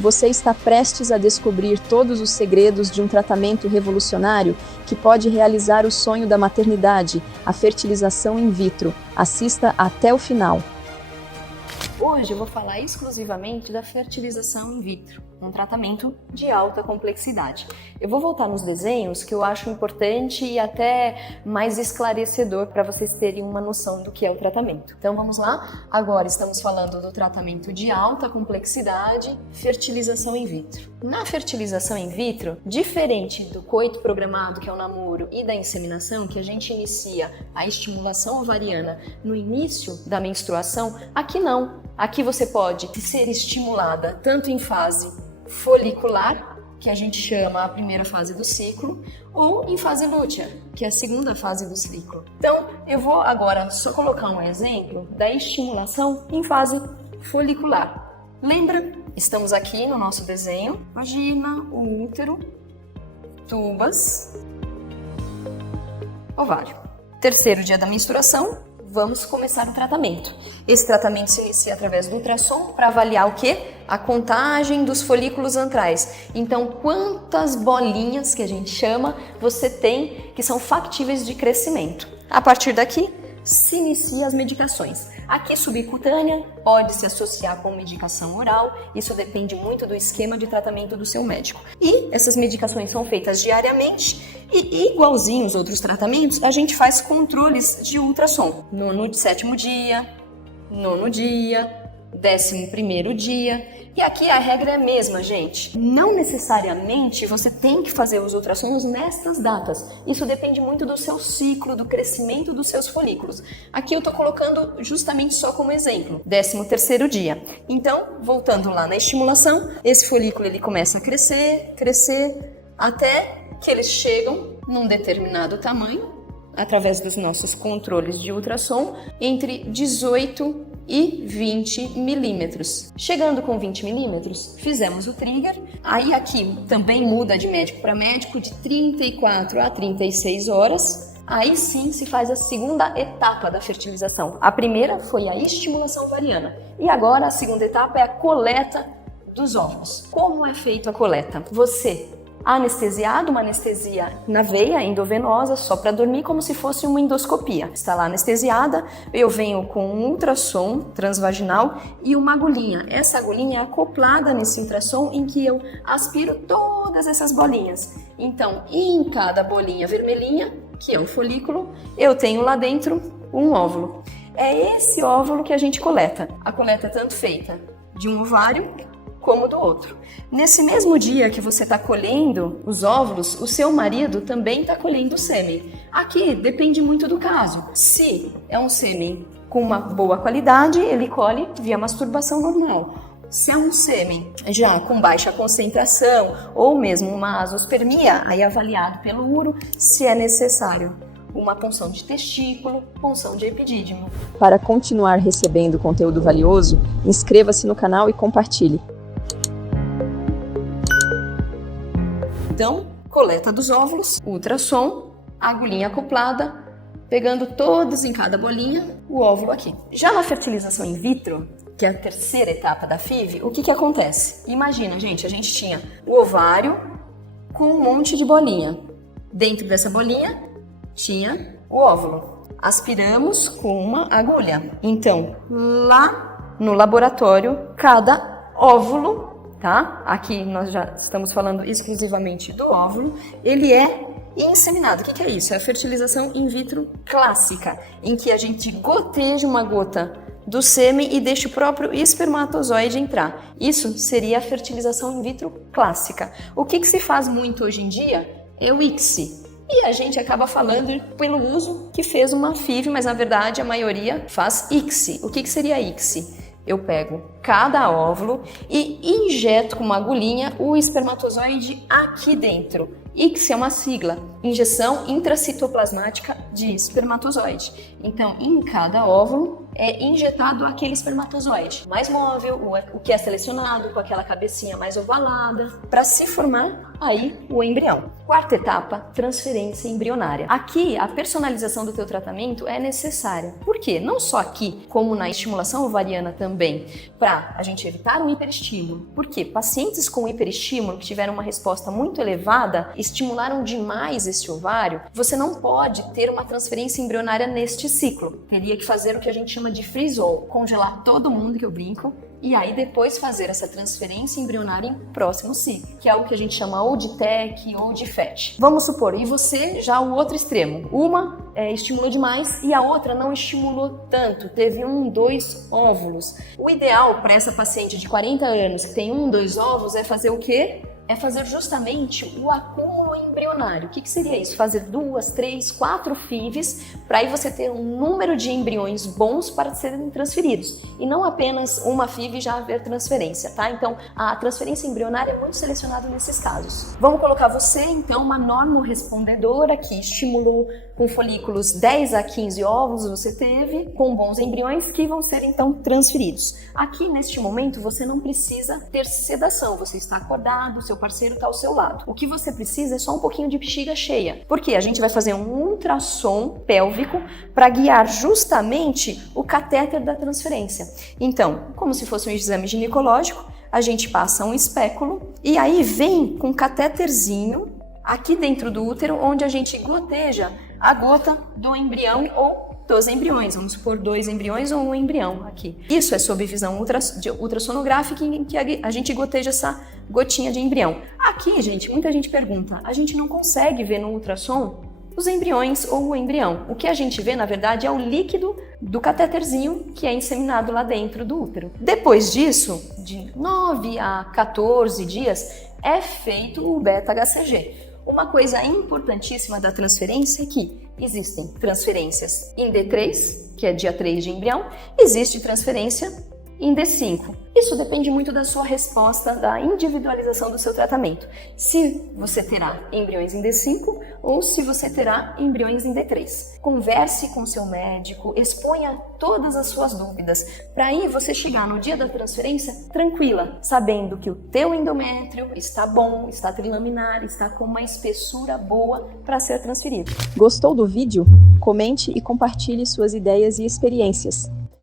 Você está prestes a descobrir todos os segredos de um tratamento revolucionário que pode realizar o sonho da maternidade, a fertilização in vitro. Assista até o final. Hoje eu vou falar exclusivamente da fertilização in vitro, um tratamento de alta complexidade. Eu vou voltar nos desenhos que eu acho importante e até mais esclarecedor para vocês terem uma noção do que é o tratamento. Então vamos lá? Agora estamos falando do tratamento de alta complexidade, fertilização in vitro. Na fertilização in vitro, diferente do coito programado, que é o namoro, e da inseminação, que a gente inicia a estimulação ovariana no início da menstruação, aqui não. Aqui você pode ser estimulada tanto em fase folicular, que a gente chama a primeira fase do ciclo, ou em fase lútea, que é a segunda fase do ciclo. Então, eu vou agora só colocar um exemplo da estimulação em fase folicular. Lembra? Estamos aqui no nosso desenho, vagina, útero, tubas, ovário. Terceiro dia da menstruação, vamos começar o tratamento. Esse tratamento se inicia através do ultrassom para avaliar o quê? A contagem dos folículos antrais. Então, quantas bolinhas, que a gente chama, você tem que são factíveis de crescimento. A partir daqui, se inicia as medicações. Aqui, subcutânea, pode se associar com medicação oral, isso depende muito do esquema de tratamento do seu médico. E essas medicações são feitas diariamente e, igualzinho os outros tratamentos, a gente faz controles de ultrassom. No sétimo dia, nono dia, 11º dia. E aqui a regra é a mesma, gente. Não necessariamente você tem que fazer os ultrassons nestas datas. Isso depende muito do seu ciclo, do crescimento dos seus folículos. Aqui eu tô colocando justamente só como exemplo. 13º dia. Então, voltando lá na estimulação, esse folículo ele começa a crescer, até que eles chegam num determinado tamanho, através dos nossos controles de ultrassom, entre 18 e 20 milímetros. Chegando com 20 milímetros, fizemos o trigger. Aí aqui também muda de médico para médico, de 34 a 36 horas. Aí sim se faz a segunda etapa da fertilização. A primeira foi a estimulação ovariana. E agora a segunda etapa é a coleta dos óvulos. Como é feita a coleta? Você anestesiado, uma anestesia na veia endovenosa, só para dormir, como se fosse uma endoscopia. Está lá anestesiada, eu venho com um ultrassom transvaginal e uma agulhinha. Essa agulhinha é acoplada nesse ultrassom em que eu aspiro todas essas bolinhas. Então, em cada bolinha vermelhinha, que é o folículo, eu tenho lá dentro um óvulo. É esse óvulo que a gente coleta. A coleta é tanto feita de um ovário como do outro. Nesse mesmo dia que você está colhendo os óvulos, o seu marido também está colhendo o sêmen. Aqui depende muito do caso. Se é um sêmen com uma boa qualidade, ele colhe via masturbação normal. Se é um sêmen já com baixa concentração ou mesmo uma azoospermia, aí é avaliado pelo uro se é necessário uma punção de testículo, punção de epidídimo. Para continuar recebendo conteúdo valioso, inscreva-se no canal e compartilhe. Então, coleta dos óvulos, ultrassom, agulhinha acoplada, pegando todos em cada bolinha, o óvulo aqui. Já na fertilização in vitro, que é a terceira etapa da FIV, o que acontece? Imagina, gente, a gente tinha o ovário com um monte de bolinha. Dentro dessa bolinha tinha o óvulo. Aspiramos com uma agulha. Então, lá no laboratório, cada óvulo, tá? Aqui nós já estamos falando exclusivamente do óvulo, ele é inseminado. O que é isso? É a fertilização in vitro clássica, em que a gente goteja uma gota do sêmen e deixa o próprio espermatozoide entrar. Isso seria a fertilização in vitro clássica. O que se faz muito hoje em dia é o ICSI. E a gente acaba falando pelo uso que fez uma FIV, mas na verdade a maioria faz ICSI. O que seria ICSI? Eu pego cada óvulo e injeto com uma agulhinha o espermatozoide aqui dentro. ICSI é uma sigla, injeção intracitoplasmática de espermatozoide. Então, em cada óvulo é injetado aquele espermatozoide mais móvel, o que é selecionado, com aquela cabecinha mais ovalada, para se formar aí o embrião. Quarta etapa, transferência embrionária. Aqui, a personalização do teu tratamento é necessária. Por quê? Não só aqui, como na estimulação ovariana também, para a gente evitar um hiperestímulo. Por quê? Pacientes com hiperestímulo, que tiveram uma resposta muito elevada, estimularam demais esse ovário, você não pode ter uma transferência embrionária neste ciclo. Teria que fazer o que a gente chama de freeze-all, congelar todo mundo, que eu brinco, e aí depois fazer essa transferência embrionária em próximo ciclo, que é o que a gente chama ou de TEC ou de FET. Vamos supor, e você já o outro extremo, uma estimulou demais e a outra não estimulou tanto, teve 1, 2 óvulos. O ideal para essa paciente de 40 anos que tem 1, 2 óvulos é fazer o quê? É fazer justamente o acúmulo embrionário. O que seria isso? Fazer 2, 3, 4 FIVs para aí você ter um número de embriões bons para serem transferidos. E não apenas uma FIV e já haver transferência, tá? Então, a transferência embrionária é muito selecionada nesses casos. Vamos colocar você, então, uma normorespondedora que estimulou com folículos 10 a 15 óvulos, você teve, com bons embriões que vão ser, então, transferidos. Aqui, neste momento, você não precisa ter sedação. Você está acordado, seu parceiro está ao seu lado. O que você precisa é só um pouquinho de bexiga cheia, porque a gente vai fazer um ultrassom pélvico para guiar justamente o catéter da transferência. Então, como se fosse um exame ginecológico, a gente passa um espéculo e aí vem com um catéterzinho aqui dentro do útero, onde a gente goteja a gota do embrião ou dos embriões, vamos supor 2 embriões ou 1 embrião aqui. Isso é sob visão ultrassonográfica em que a gente goteja essa gotinha de embrião. Aqui, gente, muita gente pergunta, a gente não consegue ver no ultrassom os embriões ou o embrião. O que a gente vê, na verdade, é o líquido do catéterzinho que é inseminado lá dentro do útero. Depois disso, de 9 a 14 dias, é feito o beta-HCG. Uma coisa importantíssima da transferência é que existem transferências em D3, que é dia 3 de embrião, existe transferência em D5. Isso depende muito da sua resposta, da individualização do seu tratamento. Se você terá embriões em D5 ou se você terá embriões em D3. Converse com seu médico, exponha todas as suas dúvidas, para aí você chegar no dia da transferência tranquila, sabendo que o teu endométrio está bom, está trilaminar, está com uma espessura boa para ser transferido. Gostou do vídeo? Comente e compartilhe suas ideias e experiências.